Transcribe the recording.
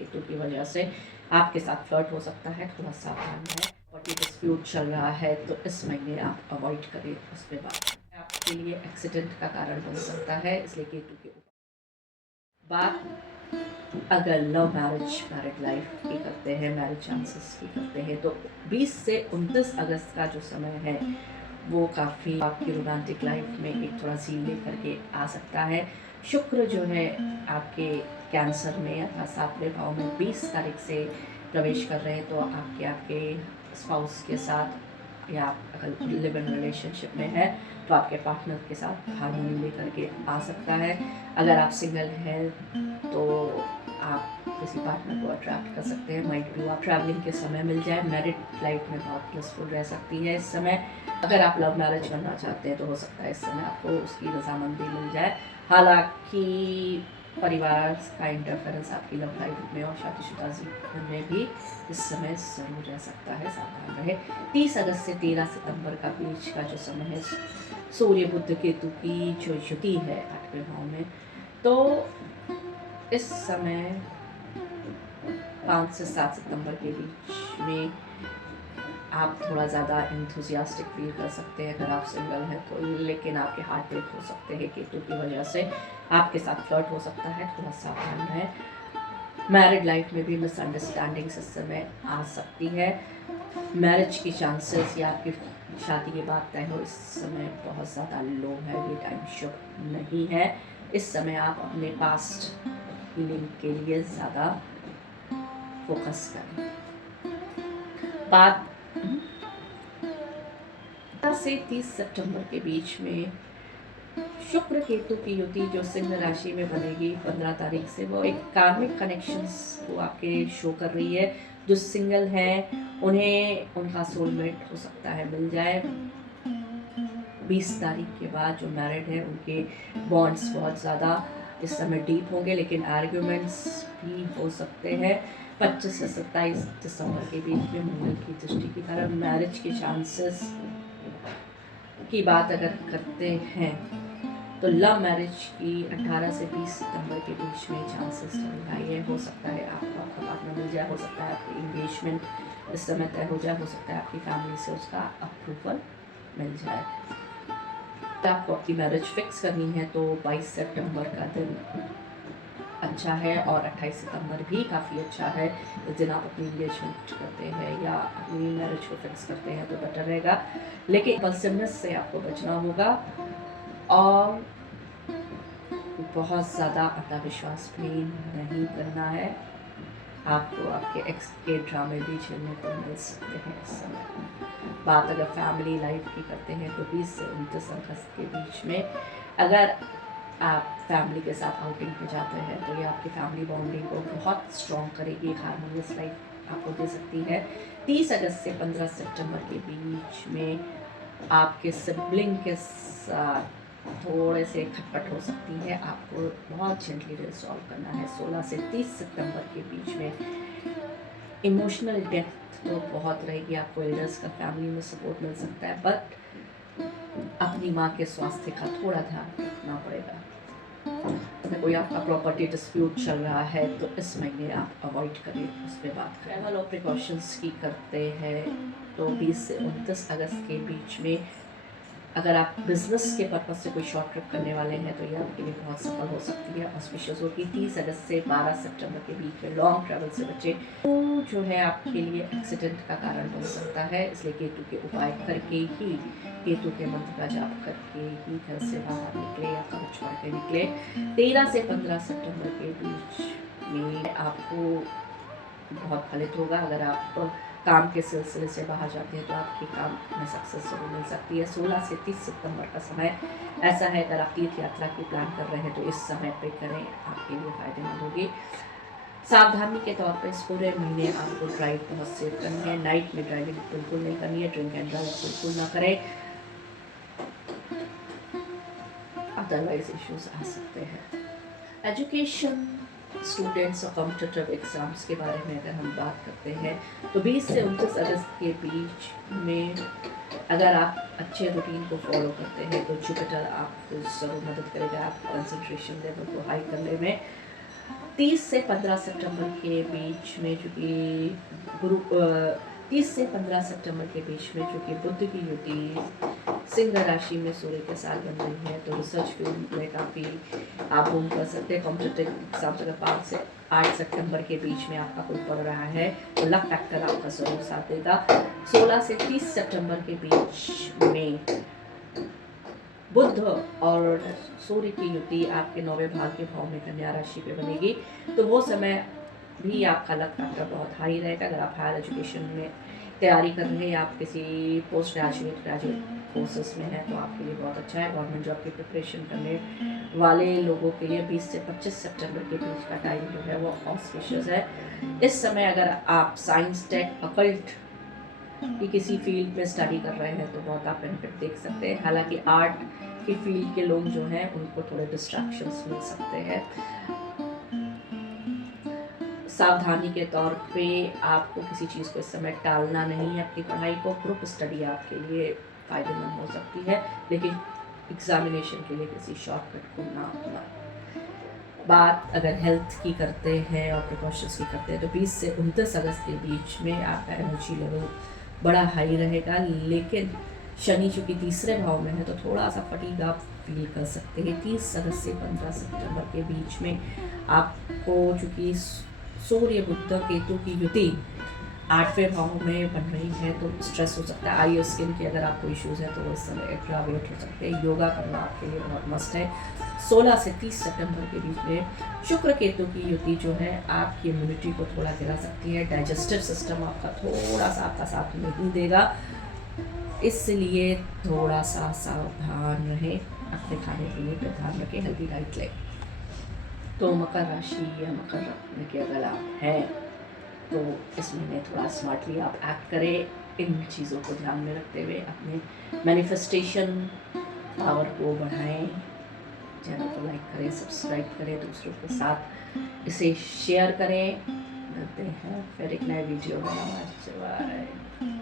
केतु की वजह से आपके साथ फ्लर्ट हो सकता है, थोड़ा सावधान है। और ये डिस्प्यूट चल रहा है तो इस महीने आप अवॉइड करें उस पर आपके लिए एक्सीडेंट का कारण बन सकता है, इसलिए केतु के बात अगर लव मैरिड लाइफ की करते हैं, मैरिज चांसेस की करते हैं, तो 20 से 29 अगस्त का जो समय है वो काफ़ी आपकी रोमांटिक लाइफ में एक थोड़ा सीन लेकर के आ सकता है। शुक्र जो है आपके कैंसर में अर्थात 7वें भाव में 20 तारीख से प्रवेश कर रहे हैं, तो आपके स्पाउस के साथ या अगर लिव इन रिलेशनशिप में है तो आपके पार्टनर के साथ हार्मोनी लेकर के आ सकता है। अगर आप सिंगल हैं तो आप किसी पार्टनर को अट्रैक्ट कर सकते हैं। माइट भी आप ट्रैवलिंग के समय मिल जाए। मैरिड लाइफ में बहुत ब्लिसफुल रह सकती है इस समय। अगर आप लव मैरिज करना चाहते हैं तो हो सकता है इस समय आपको उसकी रजामंदी मिल जाए। हालांकि परिवार का इंटरफेरेंस आपकी लव लाइफ में और शादीशुदा जीवन में भी इस समय ज़रूर रह सकता है, सावधान रहे। 30 अगस्त से 13 सितंबर का बीच का जो समय है सूर्य बुध केतु की जो युति है 8वें भाव में, तो इस समय 5 से 7 सितंबर के बीच में आप थोड़ा ज़्यादा इंथुजियास्टिक फील कर सकते हैं अगर आप सिंगल हैं तो, लेकिन आपके हार्ट ब्रेक हो सकते हैं केतु की वजह से। आपके साथ फ्लर्ट हो सकता है, थोड़ा सावधान रहें। मैरिड लाइफ में भी मिसअंडरस्टैंडिंग्स इस समय आ सकती है। मैरिज की चांसेस या आपकी शादी की बात तय हो इस समय बहुत ज़्यादा लो है, ये टाइम शुभ नहीं है। इस समय आप अपने पास्ट हीलिंग के लिए ज़्यादा फोकस करें। बात से 30 सितंबर के बीच में शुक्र केतु की युति जो सिंह राशि में बनेगी 15 तारीख से, वो एक कार्मिक कनेक्शंस को आपके शो कर रही है। जो सिंगल हैं उन्हें उनका सोलमेट हो सकता है मिल जाए। 20 तारीख के बाद जो मैरिड हैं उनके बॉन्ड्स बहुत ज़्यादा इस समय डीप होंगे, लेकिन आर्ग्यूमेंट्स भी हो सकते हैं। 25 से 27 दिसंबर के बीच में मंगल की दृष्टि के कारण मैरिज के चांसेस की बात अगर करते हैं तो लव मैरिज की 18 से 20 सितंबर के बीच में चांसेस चल रहा है। हो सकता है आपको आपका पार्टनर मिल जाए, हो सकता है आपकी इंगेजमेंट इस समय तय हो जाए, हो सकता है आपकी फैमिली से उसका अप्रूवल मिल जाए। आपको आपकी मैरिज फिक्स करनी है तो 22 सितंबर का दिन अच्छा है और 28 सितंबर भी काफ़ी अच्छा है। इस दिन आप अपनी इंगेजमेंट करते हैं या अपनी मैरिज को फिक्स करते हैं तो बेटर रहेगा, लेकिन इम्पल्सिवनेस से आपको बचना होगा और बहुत ज़्यादा अंधविश्वास भी नहीं करना है। आपको आपके एक्स के ड्रामे भी झेलने को मिल सकते हैं इस समय। बात अगर फैमिली लाइफ की करते हैं तो 20 से 29 अगस्त के बीच में अगर आप फैमिली के साथ आउटिंग पे जाते हैं तो ये आपकी फैमिली बॉन्डिंग को बहुत स्ट्रॉन्ग करेगी, एक हार्मोनियस लाइफ आपको दे सकती है। 30 अगस्त से 15 सितंबर के बीच में आपके सिबलिंग के साथ थोड़े से खटपट हो सकती है, आपको बहुत जेंटली रिजॉल्व करना है। 16 से 30 सितंबर के बीच में इमोशनल डेप्थ तो बहुत रहेगी, आपको एल्डर्स का फैमिली में सपोर्ट मिल सकता है, बट अपनी माँ के स्वास्थ्य का थोड़ा ध्यान रखना पड़ेगा। अगर कोई आपका प्रॉपर्टी डिस्प्यूट चल रहा है तो इस महीने आप अवॉइड करें उस पर बात करें। ट्रैवल और प्रिकॉशंस की करते हैं तो 20 से 29 अगस्त के बीच में अगर आप बिजनेस के पर्पज से कोई शॉर्ट ट्रिप करने वाले हैं तो ये आपके लिए बहुत सफल हो सकती है, ऑस्पिशियस होगी। 30 अगस्त से 12 सितंबर के बीच में लॉन्ग ट्रैवल से बचे तो जो है आपके लिए एक्सीडेंट का कारण बन सकता है, इसलिए केतु के उपाय करके ही, केतु के मंत्र का जाप करके ही घर से बाहर निकले या कवच पढ़ के निकले। 13 से 15 सितंबर के बीच में आपको बहुत फलित होगा। अगर आप काम के सिलसिले से बाहर जाते हैं तो आपके काम में सक्सेस जरूर मिल सकती है। 16 से 30 सितंबर का समय ऐसा है, अगर आप तीर्थ यात्रा की प्लान कर रहे हैं तो इस समय पे करें, आपके लिए फायदेमंद होगी। सावधानी के तौर पर इस पूरे महीने आपको ड्राइव बहुत सेफ करनी है। नाइट में ड्राइविंग बिल्कुल नहीं करनी है, ड्रिंक एंड ड्राइव बिल्कुल ना करें, अदरवाइज इश्यूज आ सकते हैं। एजुकेशन स्टूडेंट्स और कॉम्पिटिटिव एग्ज़ाम्स के बारे में अगर हम बात करते हैं तो 20 से 29 अगस्त के बीच में अगर आप अच्छे रूटीन को फॉलो करते हैं तो जुपिटर आपको ज़रूर मदद करेगा आप कंसंट्रेशन लेवल को हाई करने में। 30 से 15 सितंबर के बीच में चूँकि 30 से 15 सितंबर के बीच में चूँकि बुध की युति सिंह राशि में सूर्य के साथ बन रही है, तो रिसर्च फील्ड में काफ़ी आप बूम कर सकते हैं। कॉम्पिटिटिव एग्जाम अगर 5 से 8 सितंबर के बीच में आपका कोई पड़ रहा है तो लक फैक्टर आपका जरूर साथ देगा। 16 से 30 सितंबर के बीच में बुध और सूर्य की युति आपके 9वें भाव के भाव में कन्या राशि पे बनेगी, तो वो समय भी आपका लक फैक्टर बहुत हाई रहेगा। अगर आप हायर एजुकेशन में तैयारी कर रहे हैं या आप किसी पोस्ट ग्रेजुएट कोर्सेस में हैं तो आपके लिए बहुत अच्छा है। गवर्नमेंट जॉब की प्रिपरेशन करने वाले लोगों के लिए 20 से 25 सितंबर के बीच का टाइम जो है वो ऑस्पिशियस है। इस समय अगर आप साइंस, टेक, अकल्ट कि किसी फील्ड में स्टडी कर रहे हैं तो बहुत आप बेनिफिट देख सकते हैं। हालांकि आर्ट की फील्ड के लोग जो हैं उनको थोड़े डिस्ट्रैक्शंस मिल सकते हैं। सावधानी के तौर पे आपको किसी चीज़ को इस समय टालना नहीं है। अपनी पढ़ाई को, ग्रुप स्टडी आपके लिए फ़ायदेमंद हो सकती है, लेकिन एग्जामिनेशन के लिए किसी शॉर्टकट को ना अपना। बात अगर हेल्थ की करते हैं और प्रिकॉशंस की करते हैं तो 20 से 29 अगस्त के बीच में आपका एनर्जी लेवल बड़ा हाई रहेगा, लेकिन शनि चूँकि तीसरे भाव में है तो थोड़ा सा फटीग आप फील कर सकते हैं। 30 अगस्त से 15 सितंबर के बीच में आपको चूँकि सूर्य बुध केतु की युति 8वें भाव में बन रही है तो स्ट्रेस हो सकता है। आई और स्किन के अगर आपको इश्यूज़ हैं तो वो इस समय एग्रावेट हो सकते हैं। योगा करना आपके लिए बहुत मस्त है। 16 से 30 सितंबर के बीच में शुक्र केतु की युति जो है आपकी इम्यूनिटी को थोड़ा गिरा सकती है। डाइजेस्टिव सिस्टम आपका थोड़ा सा आपका साथ नहीं देगा, इसलिए थोड़ा सा सावधान रहें। अपने खाने पीने पर ध्यान रखें, हेल्दी डाइट लें। तो मकर राशि या मकर रत्न के अगर आप हैं तो इस महीने थोड़ा स्मार्टली आप एक्ट करें। इन चीज़ों को ध्यान में रखते हुए अपने मैनिफेस्टेशन पावर को बढ़ाएं। चैनल को लाइक करें, सब्सक्राइब करें, दूसरों के साथ इसे शेयर करें। मिलते हैं फिर एक नए वीडियो में। नमस्ते।